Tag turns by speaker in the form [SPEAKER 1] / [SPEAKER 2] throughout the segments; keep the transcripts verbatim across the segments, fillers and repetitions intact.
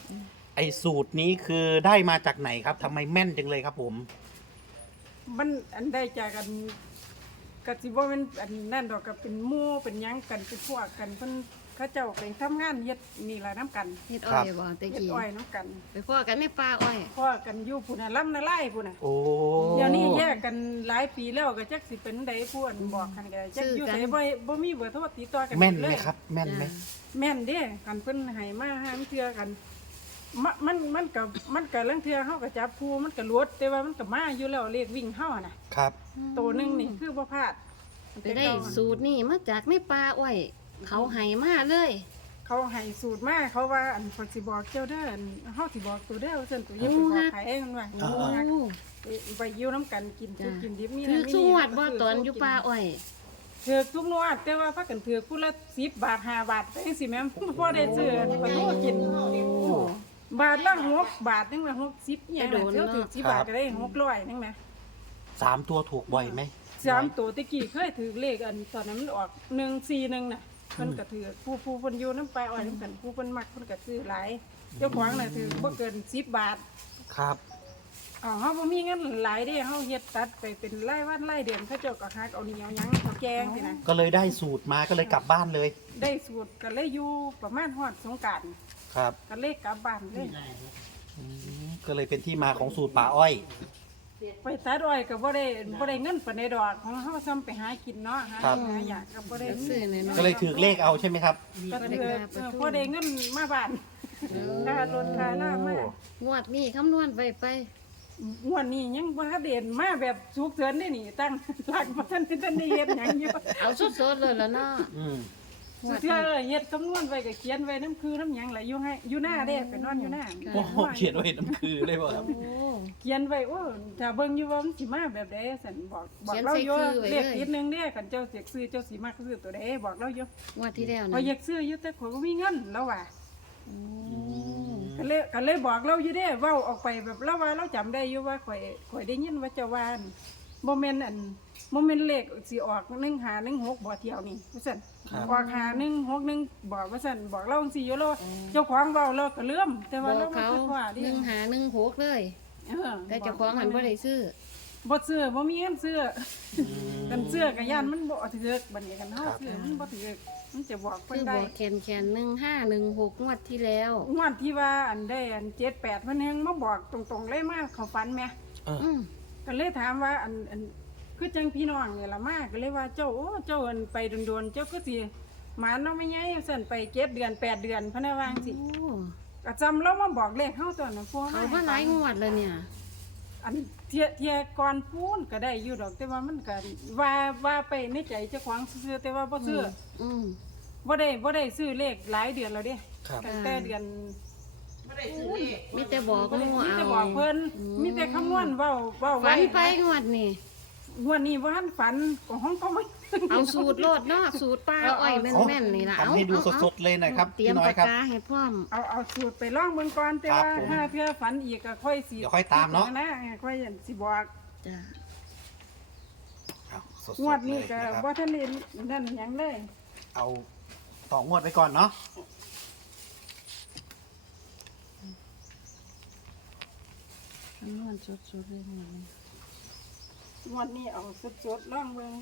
[SPEAKER 1] ไอสูตรนี้คือได้มาจากไหนครับทำไมแม่นจังเลยครับผม
[SPEAKER 2] มันอันได้จากกันกสิบ่เป็นอันนั่นดอกก็เป็นหมู่เป็นหยังกันเป็นพวกกันเพิ่นเขาเจ้าไปทำงานเฮ็ดนี่ล่ะนํกัน
[SPEAKER 3] เฮ็ดอ้อยบ่ตะ
[SPEAKER 2] เฮ็ด
[SPEAKER 3] กี้
[SPEAKER 2] อ้อยนํกัน
[SPEAKER 3] ไปพ่อกันในป่าอ้อย
[SPEAKER 2] พ่อกันอยู่พุ่นน่ะลำนาไล่พุ่นน่ะ
[SPEAKER 1] โอ้
[SPEAKER 2] เดี๋ยวนี้แยกกันหลายปีแล้วก็จักสิเป็นใดผู้อันบอกกันก็จักอยู่ไสบ่บ่มีเบอร์โทรติดต่อกัน
[SPEAKER 1] แม่น
[SPEAKER 2] เล
[SPEAKER 1] ไหม
[SPEAKER 2] ย
[SPEAKER 1] ครับ แม่นไหม
[SPEAKER 2] แม่นเด้กันเพิ่นให้มาหามเทื่อกันมะมันมันก็มันก็ลางเทื่อเฮาก็จับผู้มันก็หลุดแต่ว่ามันก็มาอยู่แล้วเลขวิ่งเฮาน่ะ
[SPEAKER 1] ครับ
[SPEAKER 2] ตัวหนึงนี่คือบ่พลาด
[SPEAKER 3] ไปได้สูตรนี่มาจากในป่าอ้อย เขาให้มาเลย
[SPEAKER 2] เขาให้สูตรมาเขาว่าอันคนสิบอกเจ้าเด้ออันเฮาสิบอกตัวเด้อว่าซั่นตัวอย่าไปบอกใครเองมันว่า
[SPEAKER 3] โอ้
[SPEAKER 2] ไปไปอยู่นํกันกินทุกกินดิบมี
[SPEAKER 3] ถื
[SPEAKER 2] นั่
[SPEAKER 3] อน
[SPEAKER 2] มี
[SPEAKER 3] ส
[SPEAKER 2] นี่
[SPEAKER 3] วดบ่ตอนอยู่ป่าอ้อย
[SPEAKER 2] ถือกทุกนวดแต่ว่าพากันถือกผู้ละสิบบาทห้าบาทไปจังซี่แม่นพอได้ซื้อไปโลกินบาทละหกบาทนึงละหกสิบเนี่ยนะเที่ยวถือสิบบาทก็ได้หกร้อยนึงนะ
[SPEAKER 1] สามตัวถูกบ่อยไหม
[SPEAKER 2] สามตัวตะกี้เคยถือเลขอันตอนนั้นมันออกหนึ่งสี่หนึ่งน่ะเพิ่นก็ถือผู้ผู้เพิ่นอยู่น้ำปลาอ้อยน้ำกันผู้เพิ่นมักเพิ่นก็ซื้อหลายเจ้าของน่ะถือบ่เกินสิบบาท
[SPEAKER 1] ครับ
[SPEAKER 2] อ๋อเฮาบ่มีเงินหลายเด้เฮาเฮ็ดตัดไปเป็นรายวันรายเดือนเขาเจ้าก็ฮักเอาเหนียวหยังเขาแกงสินะ
[SPEAKER 1] ก็เลยได้สูตรมาก็เลยกลับบ้านเลย
[SPEAKER 2] ได้สูตรก็เลยอยู่ประมาณฮอดสงกรานต์
[SPEAKER 1] ครับ
[SPEAKER 2] ก็เลยกลับบ้านเลย
[SPEAKER 1] อืมก็เลยเป็นที่มาของสูตรป่าอ้อย
[SPEAKER 2] ไปตัดอ้อยก็บ่ได้บ่ได้เงินปานใดดอกของเฮาซ้ำไปหากินเนาะหา
[SPEAKER 1] ครับ
[SPEAKER 2] หาอยากก็บ่ได้
[SPEAKER 3] ซื้อเนี่ยเนาะ
[SPEAKER 1] ก็เลยถือเลขเอาใช่ไหมครับ
[SPEAKER 2] ก็ถือเออบ่ได้เงินมาบ้านค่ารถค่าล่ามาง
[SPEAKER 3] วดนี้คำนวณไปไป
[SPEAKER 2] งวดนี้ยังบ่ทันเด่นมาแบบสุกเสริญได้นี่ตั้งหลักบ่ทันทันได้เฮ็ดหยังอยู่
[SPEAKER 3] เอาสดๆเลยแล้วเนาะ
[SPEAKER 1] อืม
[SPEAKER 2] สุเทื่อเฮ็ดคำนวณไว้ก็เขียนไว้น้ำคือน้ำหยังไหลอยู่ให้อยู่หน้าเด้ไปนอนอยู่หน้า
[SPEAKER 1] โอ้โหเขียนไว้น้ำคือเลยบ่ครับ
[SPEAKER 3] โอ้
[SPEAKER 2] เขียนไว้โอ้ถ้าเบิ่งอยู่ว่ามันสิมาแบบใดสั่นบอกบอกเราอยู่เลขติดหนึงเด้คันเจ้าสิซื้อเจ้าสิมักซื้อตัวใดบอกเราอยู่
[SPEAKER 3] งวดที่แล้ว
[SPEAKER 2] พอ
[SPEAKER 3] นะ
[SPEAKER 2] อยากซื้ออยู่แต่ข่อยบ่มีเงินแล้วว่า
[SPEAKER 3] โอ้
[SPEAKER 2] ก็เลยก็เลยบอกเราอยู่เด้เว้าออกไปแบบเราว่าเราจำได้อยู่ว่าข่อยข่อยได้ยินว่าเจ้าว่าอั่นบ่แม่นอันบ่แม่นเลขสิออกหนึ่งห้าหนึ่งหกบ่เที่ยวนี่ว่าซั่น
[SPEAKER 1] ครับ
[SPEAKER 2] ออกห้าหนึ่งหกหนึ่งบอกว่าซั่นบอกเราจังซี่อยู่แล้วเจ้าของเว้าเราก็เลื่อมแต่
[SPEAKER 3] บ
[SPEAKER 2] ว่า
[SPEAKER 3] อก
[SPEAKER 2] เราบ่
[SPEAKER 3] เขา
[SPEAKER 2] คิดว่าดิ
[SPEAKER 3] หนึ่งหาหนึ่งหกเลย
[SPEAKER 2] เออ
[SPEAKER 3] แต่เจ้าของหันบ่ได้ซื้อ
[SPEAKER 2] บ่ซื้อบ่มีเงินซื้อกันซื้อก็ย่านมันบ่ถูกบัดนี้กันเฮาซื้อมันบ่ถูกมันจะบอกเพิ่
[SPEAKER 3] คื
[SPEAKER 2] น
[SPEAKER 3] อ
[SPEAKER 2] ได้
[SPEAKER 3] บอกแคนแคนหนึ่งห้าหนึ่งหกงวดที่แล้ว
[SPEAKER 2] งวดที่ว่าอันได้อันเจ็ดแปดเพิ่นแฮงมาบอกตรงๆเลยมาเขาฝันแหม่
[SPEAKER 1] เออ
[SPEAKER 3] อืม
[SPEAKER 2] ก็เลยถามว่าอันอันคือจังพี่น้องนี่ล่ะมาก็เลยว่าเจ้าโอ้เจ้าอันไปโดนๆเจ้าก็สิหมาเนาะไม่ใหญ่ซั่นไปเจ็ดเดือนแปดเดือนพะนะว่าจัง
[SPEAKER 3] โอ้
[SPEAKER 2] ซี่ก็จำเรามาบอกเลขเฮาตอนนั้นพวก
[SPEAKER 3] เขาว่าหลายงวดเลยเนี่ย
[SPEAKER 2] อันเที่ยเที่ยก่อนพูนก็ได้อยู่ดอกแต่ว่ามันก็ว่าว่าไปในใจเจ้าของซื้อๆแต่ว่าบ่ซื้ออ
[SPEAKER 3] อืม
[SPEAKER 2] บ่ได้บ่ได้ซื้อเลขหลายเดือนแล้วเด้
[SPEAKER 1] ครับ
[SPEAKER 2] ตั้งแต่เดือน
[SPEAKER 3] มีแต่บอก
[SPEAKER 2] บ่ได้
[SPEAKER 3] งู
[SPEAKER 2] มี
[SPEAKER 3] เอา
[SPEAKER 2] แต่บอกเพิ่นมีแต่คำนวณเว้าเว้า
[SPEAKER 3] ฝั
[SPEAKER 2] ไว้
[SPEAKER 3] นไปงวดนี่
[SPEAKER 2] งวดนี้บ่ทันฝันก็ห้องก็ไม่
[SPEAKER 3] เอาสูตรโลดเนาะสูตรป้าอ้อยแม่นๆนี่ล่ะ
[SPEAKER 1] ทำให้ดูสดๆเลยหนะครับ
[SPEAKER 3] เตรีย
[SPEAKER 1] พี่
[SPEAKER 3] ม
[SPEAKER 1] น้อย
[SPEAKER 3] ปาก
[SPEAKER 1] ครับ
[SPEAKER 3] กาให้พร้อม
[SPEAKER 2] เอาเอาสูตรไปลองเบิ่งก่อนแต่
[SPEAKER 1] ครับ
[SPEAKER 2] ว่า
[SPEAKER 1] ผม
[SPEAKER 2] ถ้าเพื่อฝันอีกก็ค่อยสิ
[SPEAKER 1] เดี๋ยวค่อยตามเนาะ
[SPEAKER 2] นะค่อยสิบอก
[SPEAKER 3] จ้ะ
[SPEAKER 1] เอาสด
[SPEAKER 2] งวด
[SPEAKER 1] ๆเล
[SPEAKER 2] นี้
[SPEAKER 1] ย
[SPEAKER 2] ก็
[SPEAKER 1] นะครับ
[SPEAKER 2] บ่ทันได้นั่นหยังเลย
[SPEAKER 1] เอาต่องวดไปก่อนเนาะ
[SPEAKER 3] คำนวณสดๆเลยงวดนี้
[SPEAKER 2] งวดนี้เอาสดๆลองเบิ่ง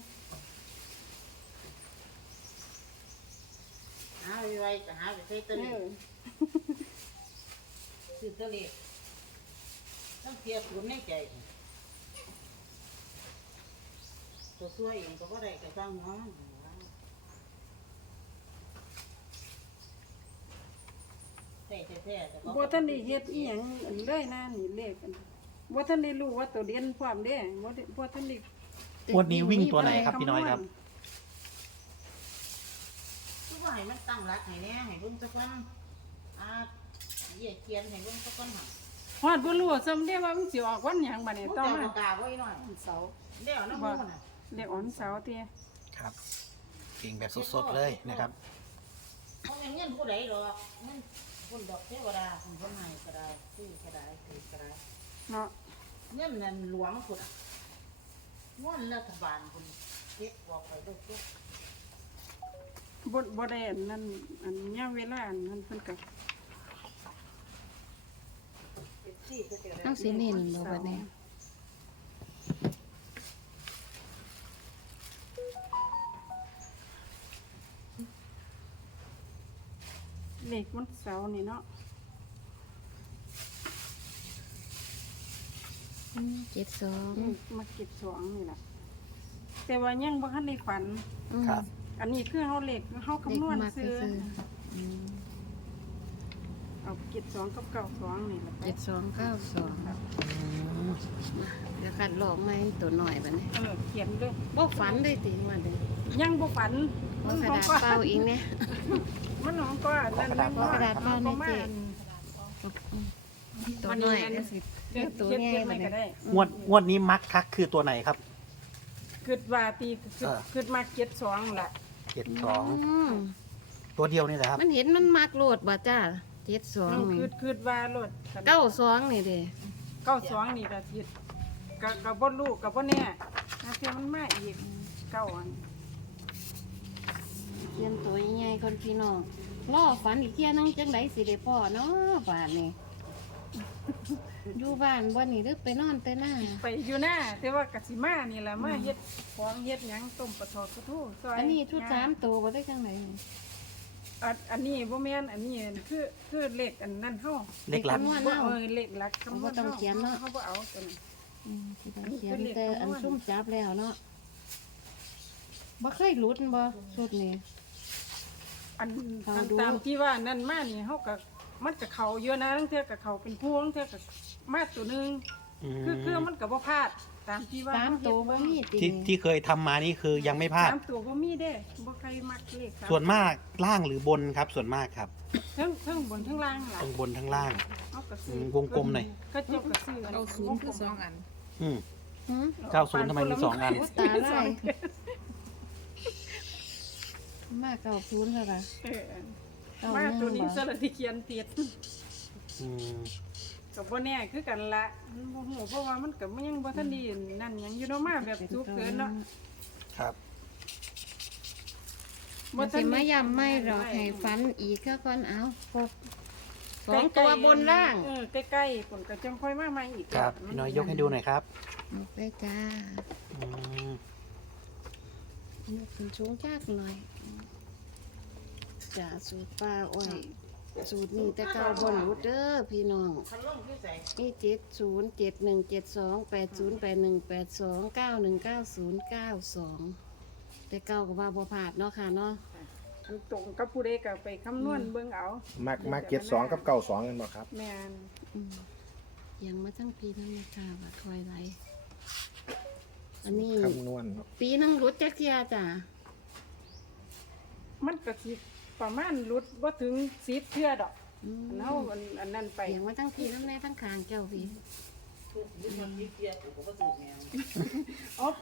[SPEAKER 4] หาไว้ก็หาไปใส่ตัว
[SPEAKER 2] เอ
[SPEAKER 4] เลข
[SPEAKER 2] อ
[SPEAKER 4] ซื้อตัวเลขต้องเสียศูนย์ในใจตัวช่วยเองก็บ่ได้ก็สร้างหัวมันแต่แท้ๆแต่ก็
[SPEAKER 2] บ่ทันได้เฮ็ดอีหยังเลยนะนี่เลขอันบ่ทันได้รู้ว่าตัวเด่นพร้อมเด้บ่ได้บ่ทันได้
[SPEAKER 1] งวดนี้วิ่งตัวไหนครับพี่น้อยครับ
[SPEAKER 4] คือว่าให้มันตั้งหลักให้แน่ให้เบิ่งสักวันอ่าเหยียดเขียนให้เบิ่งสักวันหั่น
[SPEAKER 2] ฮอดบ่รู้ซ้ำเด้ว่ามันสิออกวันหยังบัดนี้
[SPEAKER 4] ผู้
[SPEAKER 2] ต่อ
[SPEAKER 4] เจ้า
[SPEAKER 2] มา
[SPEAKER 4] ประกาศไว้หน่อย
[SPEAKER 2] วันเสาร์
[SPEAKER 4] เดี๋ยวน้ำมูกน่ะ
[SPEAKER 2] เลขอ่อนเสาร์ติ
[SPEAKER 1] ครับเก่งแบบสดๆเลยนะครับ
[SPEAKER 4] เพราะงั้นเงินผู้ใดดอกเงินคนดอกเทวดาคนคนให้ก็ได้ซื้อก็ได้ถือก็ได้
[SPEAKER 2] เนาะ
[SPEAKER 4] เงินนั่นหลวงพุ่นอะเงินรัฐบาลพุ่นเก็บบอกไปด้วยเก็บ
[SPEAKER 2] บ่บ่ได้อันนั้นอันยามเวลาอันนั้นเพิ่นก็
[SPEAKER 3] เอาสิเน้นบ่บัดนี้
[SPEAKER 2] เลขมันเสาร์นี่เนาะ
[SPEAKER 3] อืมเจ็ดสอง
[SPEAKER 2] อืมมาเก็บสองนี่แหละแต่ว่ายังบ่ทันได้ฝัน
[SPEAKER 3] อืม
[SPEAKER 1] ครับ
[SPEAKER 2] อันนี้คือเฮาเลขเฮา
[SPEAKER 3] เด็ก
[SPEAKER 2] คำนวณ
[SPEAKER 3] มัก
[SPEAKER 2] ซื้อ
[SPEAKER 3] ซื้ออืม
[SPEAKER 2] เอาเก็บสองกับเก้าสองนี่แหละไป
[SPEAKER 3] เจ็ดสองเก้าสอง
[SPEAKER 1] อืม
[SPEAKER 3] เดี๋ยวขัดหลอกไหมตัวหน่อยบัดนี้
[SPEAKER 2] เออเขียนด้วย
[SPEAKER 3] บ่ฝันได้ติว่าเด้
[SPEAKER 2] ยังบ่ฝัน
[SPEAKER 3] บ่
[SPEAKER 2] มัน
[SPEAKER 3] กระ
[SPEAKER 2] ของ
[SPEAKER 3] ดาษ
[SPEAKER 2] ก็
[SPEAKER 3] เปล่าอีกเนี่ย
[SPEAKER 2] มันของก็นั่นนั่น
[SPEAKER 3] ขอกระดาษเปล่าหน่อยเจ๊ ตัวหน่อยก็สิ
[SPEAKER 2] เก็บ
[SPEAKER 3] ตัว
[SPEAKER 2] เก็บ
[SPEAKER 3] ใหญ่
[SPEAKER 2] เก็บ
[SPEAKER 3] บั
[SPEAKER 2] ไม่
[SPEAKER 3] ด
[SPEAKER 2] ก็
[SPEAKER 3] นี้
[SPEAKER 2] ได้
[SPEAKER 1] งวดงวดนี้มักคักคือตัวไหนครับ
[SPEAKER 2] คิดว่าตีคิด
[SPEAKER 1] เออ
[SPEAKER 2] คิดมาเก็บสองล่ะ
[SPEAKER 1] เจ็ดสอง
[SPEAKER 3] ม
[SPEAKER 1] ตัวเดียวนี่แหละครับ
[SPEAKER 3] มันเห็นมันมักโลดบ่จ้าเจ็ดสอง
[SPEAKER 2] คิ
[SPEAKER 3] นี่
[SPEAKER 2] ดคิดว่ารถ
[SPEAKER 3] เก้าสองนี่เด้
[SPEAKER 2] เก้าสองนี่ก็คิดก็ก็บ่รู้ก็บ่แน่ถ้าเทียมันมาอีกเก้าอัน
[SPEAKER 3] เขียนตัวใหญ่ๆคนพี่น้องล่อฝันอีกเที่ยนึงจังไดสิได้พ่อเนาะบาดนี้ อยู่บ้านบ่นี่หรือไปนอนแต่หน้า
[SPEAKER 2] ไปอยู่หน้าแต่ว่ากสิมานี่แหละมาเฮ็ดของเฮ็ดหยังต้มปลาทอดปลาทูซอย
[SPEAKER 3] อันนี้ชุดสามตัวบ่ได้จังไดนี่
[SPEAKER 2] อันอันนี้บ่แม่นอันนี้คือคือเลขอันนั้นเฮา
[SPEAKER 1] เลขลับ
[SPEAKER 3] คำนวณ
[SPEAKER 2] บ่
[SPEAKER 3] เนาะ
[SPEAKER 2] เออเลขหลักคำนวณ
[SPEAKER 3] เอาบ่ต้องเขียนเนาะ
[SPEAKER 2] เฮาบ่เอาตัวนั้น
[SPEAKER 3] อืมสิได้เขียนแต่อันซุ่มจับแล้วเนาะบ่เคยหลุดบ่ชุดนี้
[SPEAKER 2] อัน
[SPEAKER 3] เอา
[SPEAKER 2] อัน
[SPEAKER 3] ดู
[SPEAKER 2] ตามที่ว่านั่นมานี่เฮาก็มันก็เข้าเยอะนะทั้งเทื่อก็เข้าเป็นพวงเทื่อก็มาตัวหนึง
[SPEAKER 1] อืม
[SPEAKER 2] คือคือมันก็บ่พลาดตามที่ว่า
[SPEAKER 3] สามตัวบ่มีติ
[SPEAKER 1] ที่ที่เคยทำมานี่คือยังไม่พลาด
[SPEAKER 2] สามตัวบ่มีเด้บ่ใครมักเลขส
[SPEAKER 1] ส่วนมากล่างหรือบนครับ ส่วนมากครับ
[SPEAKER 2] ทั้งทั้งบนทั้งล่างล่ะ
[SPEAKER 1] ทั้งบนทั้งล่าง
[SPEAKER 2] เฮาก็ซื้
[SPEAKER 1] อืมวงกลมหน่อย
[SPEAKER 2] ก็เจ้าก็ซื้อเอาศูนย์คือสองอัน
[SPEAKER 1] อืม
[SPEAKER 3] หืม
[SPEAKER 1] เก้าศูนย์ทำไมมีสองอัน
[SPEAKER 3] ตาลายมาเก้าศูนย์เท่าไหร่
[SPEAKER 2] เออ
[SPEAKER 3] เก้า
[SPEAKER 2] มา
[SPEAKER 3] หนึ่ง
[SPEAKER 2] ตัวนี้
[SPEAKER 3] บ่
[SPEAKER 2] สลัดที่เขียนผิด
[SPEAKER 1] อืม
[SPEAKER 2] ก็บ่แน่คือกันละมันบ่ฮู้เพราะว่ามันก็มันยังบ่ทันไดีนั่นหยังอยู่เนาะมาแบบสุกเกินเนาะ
[SPEAKER 1] ครับ
[SPEAKER 3] บ่สิมาย้ำไม่หรอกให้ฝันอีกก็ก่อนเอาครบสองตัวบนล่าง
[SPEAKER 2] เออใกล้ๆฝนก็จังค่อยมาใหม่อีก
[SPEAKER 1] ครับพี่น้อยยกให้ดูหน่อยครับ
[SPEAKER 3] ยกไปจ้า
[SPEAKER 1] อืม
[SPEAKER 3] ยกขึ้นสูงจักหน่อยจ้าสูตรป้าอ้อยสูตรนี้แต่เก่าบนรูดเด้อพี่น้อง
[SPEAKER 4] คันลงคือใส่
[SPEAKER 3] มีเจ็ดศูนย์เจ็ดหนึ่งเจ็ดสองแปดศูนย์แปดหนึ่งแปดสองเก้าหนึ่งเก้าศูนย์เก้าสองแต่เก่ากับว่าบ่ผาดเนาะค่ะเนาะ
[SPEAKER 2] ตรงกับผู้ใดก็ไปคำนวณเบิ่งเอา
[SPEAKER 5] มักมักเก็ตสองกับเก้าสองกันบ่ครับ
[SPEAKER 2] แม่น
[SPEAKER 3] อืมยังมาทั้งปีนั่นเลยค่ะว่าคอยไรอันนี้
[SPEAKER 5] คำนวณเนาะ
[SPEAKER 3] ปีหนึงรุดจักเทียจ้ะ
[SPEAKER 2] มันก็สิประมาณหลุดบ่ถึงสิบเทื่อดอก
[SPEAKER 3] อืม
[SPEAKER 2] อันเฮาอันอันนั้นไป
[SPEAKER 3] เสียงมาทั้งปีน้ำในทั้งคางเจ้าพี่
[SPEAKER 4] คือมันมีเกียร์กูก็บ่ซื้อแม่
[SPEAKER 2] อ๋อ